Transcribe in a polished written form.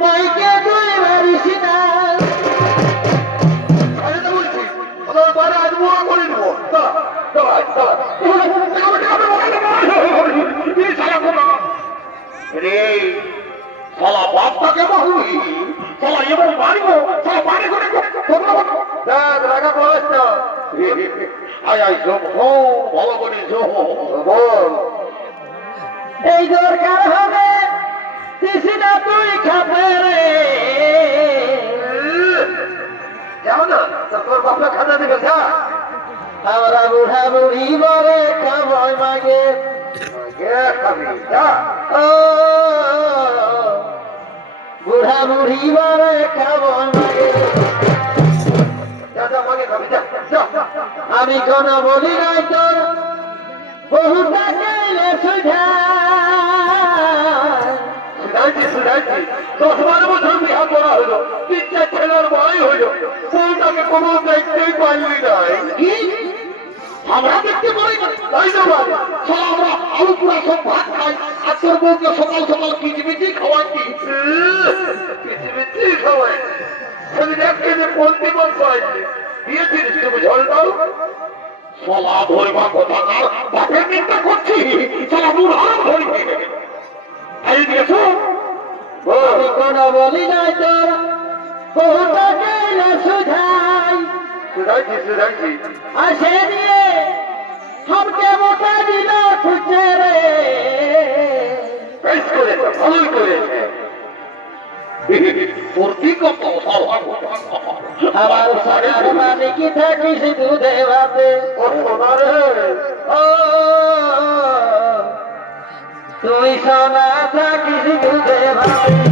মাইকে তুই মারিস না। আমি তো বলছি আমার বাড়ি আজ বুয়া করে দেবো রে শালা বাপটাকে মারবি শালা এবার মারবো শালা বাড়ি করে রাখা করিস না আয় আয় ভালো করে বল এই দরকার হবে দিসিনা তুই খাবে রে। যাও না তোর বাপটা খাজা দিবে যা আমরা বুড়া বুড়ি বলে খাবই মাগে। খাবি যা ও বুড়া বুড়ি বলে খাবই মাগে। যা যা মাগে খাবি যা যা আমি কোন বলি নাই তোর বহুটা গেলে শুধাইছি 10-12 বছর বিহা করা হলো 3-4 ছেলের বড়াই হইলো বউটাকে কোনো দেখতেই পাইলি নাই আমরা দেখতে পারি না তাই না ভাই চলো আমরা আলু পুরা সব ভাত খাই আর তোর বউকে সকাল সকাল কিচিমিচি খাওয়াইছি কিচিমিচি খাওয়াই সেদিন 1 কেজি পোলট্রি মাছ খাওয়াইছি দিয়েছিস তুমি ঝোল দাও সলা ধরবা কোথাকার বাপের চিন্তা করছি চলা বুড়ার ধরি এই দিয়েছো আমি কোন বলি নাই তোর বহুটা গেলে শুধাইছি আসে দিয়ে हमके মোটা দিল খুঁজে রে। বেশ করেছে ভালোই করেছে ফুর্তি কত আমার সোনার মানিকি থাকিস দুধে ভাতে। ও সোনারে ও তুই সোনা থাকিস দুধে ভাতে।